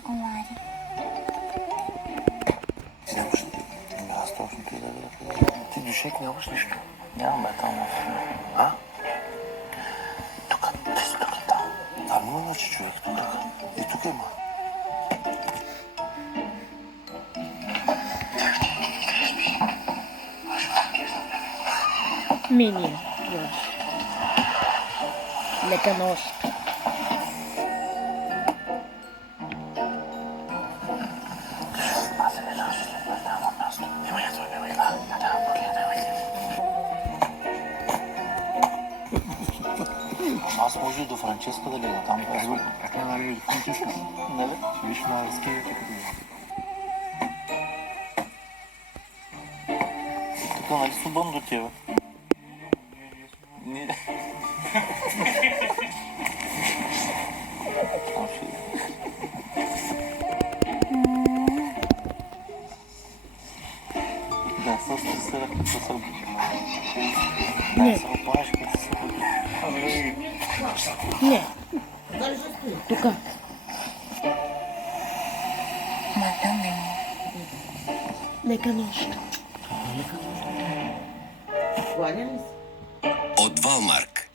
комари. Аз точно ти да. Ти дюшек нямаш нищо. Нямам бе там. А? Тук, те са тук и там. Там има ночи човек, тук. И тук има. Миния. Лека нощ. Аз се виждам, че след няма място. Има я това, няма игра. Да, погледай. Аз може и до Франческа да лега там. Как няма да легаш до Франческа? Не бе? Виж на разкия, като Тук нали Субън до тебе? Не. Там ще е. Да, с сърък. Не. Се оплаш, като се събуди. Не. Тука. Лека нощ. От Валмарк.